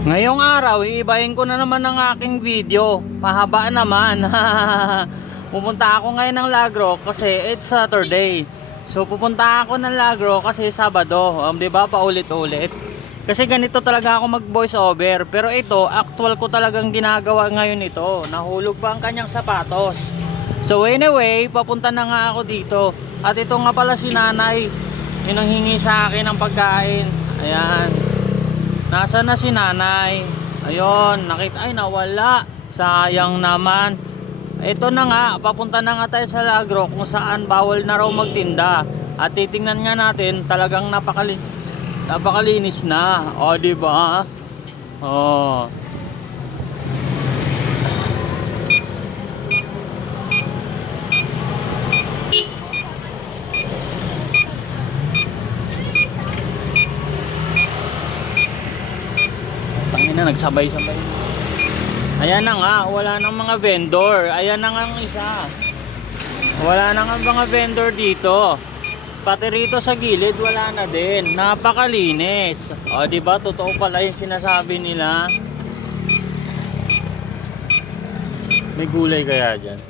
Ngayong araw, iibahin ko na naman ang aking video. Mahaba naman. Pupunta ako ngayon ng Lagro kasi it's Saturday. So pupunta ako ng Lagro kasi Sabado. 'Di ba? Paulit-ulit. Kasi ganito talaga ako mag voice over. Pero ito, actual ko talagang ginagawa ngayon ito. Nahulog pa ang kanyang sapatos. So anyway, papunta na nga ako dito. At ito nga pala si nanay. Yung nanghingi sa akin ng pagkain. Ayan. Nasaan na si nanay? Ayun, nakita, ay nawala. Sayang naman. Ito na nga, papunta na nga tayo sa Lagro kung saan bawal na raw magtinda. At titingnan nga natin, talagang napakalinis na. O, di ba? Oh. Tangina, nagsabay-sabay. Ayan na nga, wala nang mga vendor. Ayan na nga ang isa. Wala na nga mga vendor dito. Pati rito sa gilid, wala na din. Napakalinis. O, di ba? Totoo pala yung sinasabi nila. May gulay kaya dyan?